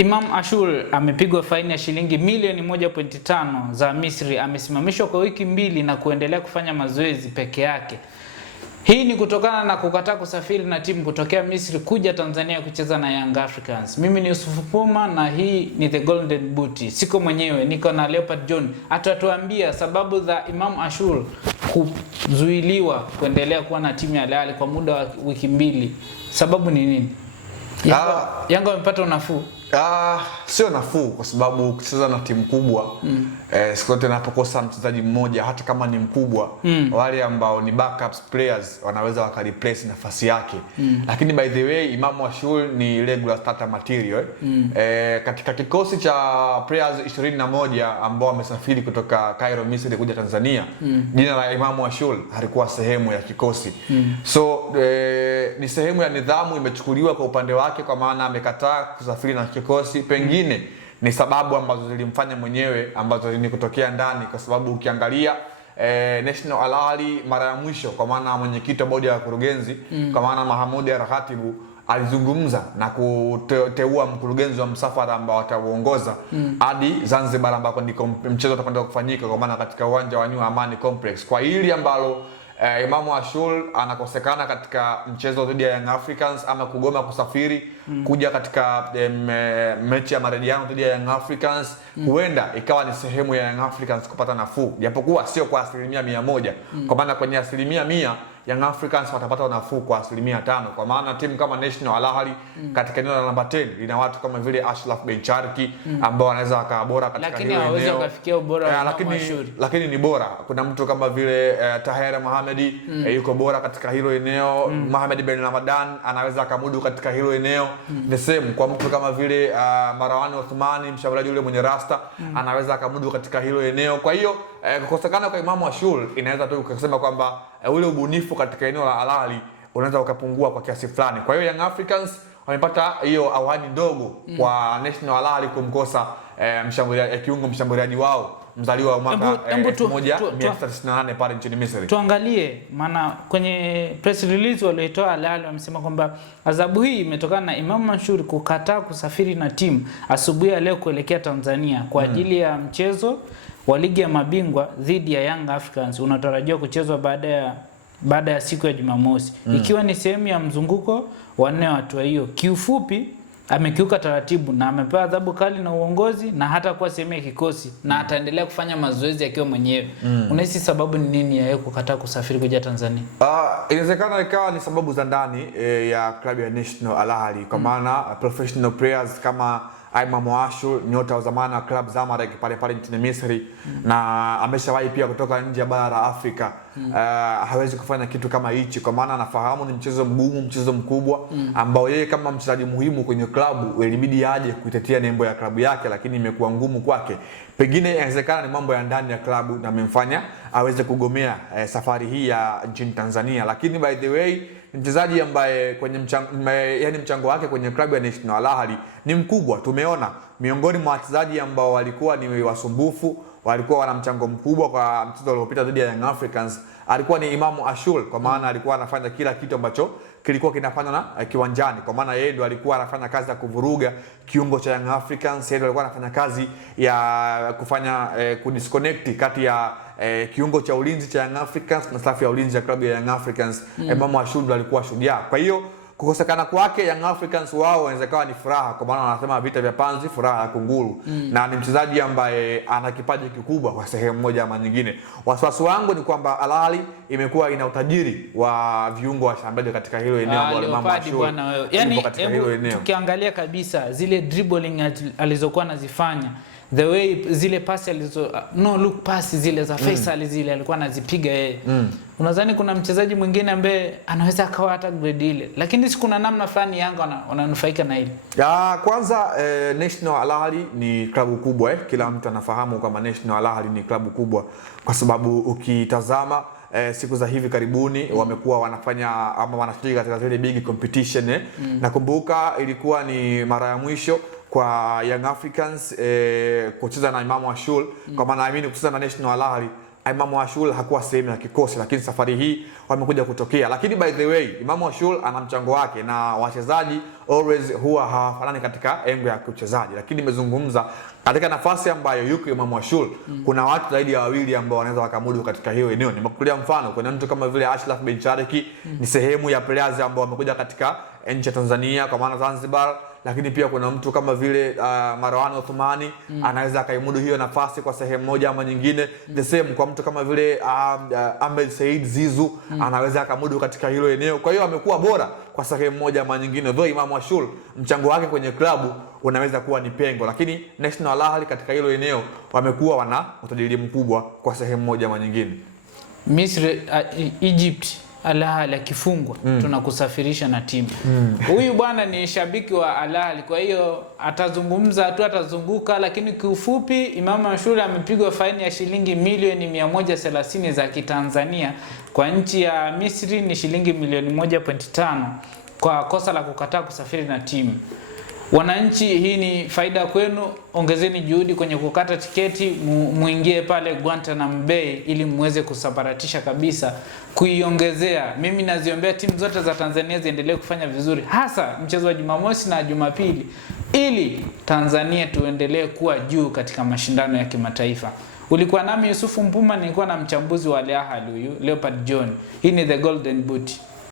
Imam Ashur amepigwa faini ya shilingi milioni 1.5 za Misri. Amesimamishwa kwa wiki 2 na kuendelea kufanya mazoezi peke yake. Hii ni kutokana na kukataa kusafiri na timu kutokea Misri kuja Tanzania kucheza na Young Africans. Mimi ni Yusuf Puma na hii ni The Golden Boot. Siko mwenyewe, niko na Leopard John. Atatuambia sababu za Imam Ashur kuzuiliwa kuendelea kuwa na timu ya Al Ahly kwa muda wa wiki 2. Sababu ni nini? Yanga wamepata unafuu. Sio nafuu kwa sababu kucheza na timu kubwa siku zote unapokosa mchezaji mmoja hata kama ni mkubwa wale ambao ni backup players wanaweza wakareplace nafasi yake. Lakini by the way Imam Ashur ni regular starter material. Katika kikosi cha players 21 ambao wamesafiri kutoka Cairo Misri kuja Tanzania, jina la Imam Ashur halikuwa sehemu ya kikosi. So ni sehemu ya nidhamu imechukuliwa kwa upande wake, kwa maana amekataa kusafiri na kikosi. Pengine ni sababu ambazo zilimfanya mwenyewe ambazo ni kutokea ndani, kwa sababu ukiangalia National Al Ahly mara ya mwisho, kwa maana mwenyekiti wa bodi ya wakurugenzi kwa maana Mahmoud Al-Khatibu alizungumza na kuteua mkurugenzi wa msafara ambao atauongoza hadi Zanzibar ambako ndiko mchezo utakwenda kufanyika, kwa maana katika uwanja wa New Amani Complex. Kwa hili ambalo Imam Ashur anakosekana katika mchezo dhidi ya Young Africans ama kugoma kusafiri kuja katika mechi ya marejeano dhidi ya Young Africans, huenda ikawa ni sehemu ya Young Africans kupata nafuu, japokuwa sio kwa 100%, kwa maana kwenye 100% Young Africans watapata nafuu kwa 5%, kwa maana timu kama National Al Ahly katika eneo la namba 10 lina watu kama vile Ashraf Bencharki ambao wanaweza wakawa bora katika hilo eneo, lakini hawezi kufikia ubora wa Ashur. Lakini ni bora. Kuna mtu kama vile Tahera Mohamed yuko bora katika hilo eneo. Mohamed Ben Ramadan anaweza akamudu katika hilo eneo. The same kwa mtu kama vile Marwan Othmani, mshambuliaji yule mwenye rasta, anaweza akamudu katika hilo eneo. Kwa hiyo kukosekana kwa Imam Ashur inaweza tu kusema kwamba ule ubunifu katika eneo la Al Ahly unaweza ukapungua kwa kiasi fulani. Kwa hiyo Young Africans wamepata hiyo awadi ndogo kwa National Al Ahly kumkosa kiungo mshambuliaji wao mzaliwa wa mwaka 1998 pale nchini Misri. Tuangalie, maana kwenye press release walioitoa Al Ahly wamesema kwamba adhabu hii imetokana na Imam Ashur kukataa kusafiri na timu asubuhi ya leo kuelekea Tanzania kwa ajili ya mchezo wa ligi ya mabingwa dhidi ya Young Africans unatarajiwa kuchezwa baada ya siku ya Jumamosi, ikiwa ni sehemu ya mzunguko wa 4 wa hatua hiyo. Kiufupi amekiuka taratibu na amepewa adhabu kali na uongozi na hata kuwa sehemu ya kikosi na ataendelea kufanya mazoezi akiwa mwenyewe. Unahisi sababu ni nini ya yeye kukataa kusafiri kuja Tanzania? Inawezekana ikawa ni sababu za ndani ya klabu ya National Al Ahly, kwa maana professional players kama Imam Ashur, nyota wa zamani wa club Zamalek pale nchini Misri, na ameshawahi pia kutoka nje ya bara la Afrika. Hawezi kufanya kitu kama hichi, kwa maana anafahamu ni mchezo mgumu, mchezo mkubwa ambao yeye kama mchezaji muhimu kwenye klabu ilibidi aje kuitetea nembo ya klabu yake, lakini imekuwa ngumu kwake. Pengine inawezekana ni mambo ya ndani ya klabu na amemfanya aweze kugomea safari hii ya nchini Tanzania. Lakini by the way mchezaji ambaye kwenye mchango wake kwenye klabu ya National Al Ahly ni mkubwa. Tumeona miongoni mwa wachezaji ambao walikuwa ni wasumbufu, walikuwa wana mchango mkubwa kwa mchezo uliopita dhidi ya Young Africans, alikuwa ni Imam Ashur, kwa maana alikuwa anafanya kila kitu ambacho kilikuwa kinafanywa na kiwanjani, kwa maana yeye ndo alikuwa anafanya kazi ya kuvuruga kiungo cha Young Africans, yeye ndo alikuwa anafanya kazi ya kufanya kudisconnect kati ya kiungo cha ulinzi cha Young Africans na safu ya ulinzi ya klabu ya Young Africans. Imam Ashur ndo alikuwa shujaa. Kwa hiyo kukosekana kwake Young Africans wao wanaweza kawa ni furaha, kwa maana wanasema vita vya panzi furaha ya kunguru. Na ni mchezaji ambaye ana kipaji kikubwa kwa sehemu moja ama nyingine. Wasiwasi wangu ni kwamba Al Ahly imekuwa ina utajiri wa viungo wa shambaji katika hilo eneo ambalo Imam Ashur yani katika hilo eneo. Tukiangalia kabisa zile dribbling alizokuwa anazifanya, the way zile pasi no look pass zile za Faisal zile alikuwa anazipiga yeye. Unadhani kuna mchezaji mwingine ambaye anaweza akawa hata grade ile, lakini si kuna namna fulani Yanga wananufaika na ile? Kwanza National Al Ahly ni klabu kubwa kila mtu anafahamu kama National Al Ahly ni klabu kubwa, kwa sababu ukitazama siku za hivi karibuni wamekuwa wanafanya ama wanashiriki katika zile big competition. Nakumbuka ilikuwa ni mara ya mwisho kwa Young Africans kucheza na Imam Ashur, kwa maana naamini kucheza na National Al Ahly Imam Ashur hakuwa sehemu ya kikosi, lakini safari hii wamekuja kutokea. Lakini by the way, Imam Ashur ana mchango wake na wachezaji always huwa hawafanani katika engo ya uchezaji, lakini nimezungumza katika nafasi ambayo yuko Imam Ashur kuna watu zaidi ya wawili ambao wanaweza wakamudu katika hiyo eneo. Nimekulia mfano, kuna mtu kama vile Ashraf bin Shariki ni sehemu ya players ambao wamekuja katika nchi ya Tanzania kwa maana Zanzibar, lakini pia kuna mtu kama vile Marwan Othmani anaweza akaimudu hiyo nafasi kwa sehemu moja ama nyingine. The same kwa mtu kama vile Ahmed Said Zizu anaweza akamudu katika hilo eneo. Kwa hiyo amekuwa bora kwa sehemu moja ama nyingine. Though Imam Ashur mchango wake kwenye klabu unaweza kuwa ni pengo, lakini National Al Ahly katika hilo eneo wamekuwa wana utajiri mkubwa kwa sehemu moja ama nyingine. Misri, Egypt Al Ahly akifungwa tunakusafirisha na timu. Huyu bwana ni shabiki wa Al Ahly, kwa hiyo atazungumza tu, atazunguka, lakini kiufupi Imam Ashur amepigwa faini ya shilingi milioni 130 za Kitanzania. Kwa nchi ya Misri ni shilingi milioni 1.5 kwa kosa la kukataa kusafiri na timu. Wananchi, hii ni faida kwenu, ongezeni juhudi kwenye kukata tiketi, muingie pale Guantanamo Bay ili muweze kusambaratisha kabisa, kuiongezea. Mimi naziombea timu zote za Tanzania ziendelee kufanya vizuri, hasa mchezo wa Jumamosi na Jumapili, ili Tanzania tuendelee kuwa juu katika mashindano ya kimataifa. Ulikuwa nami Yusufu Mpuma, nilikuwa na mchambuzi wa Al Ahly huyu Leopard John. Hii ni The Golden Boot.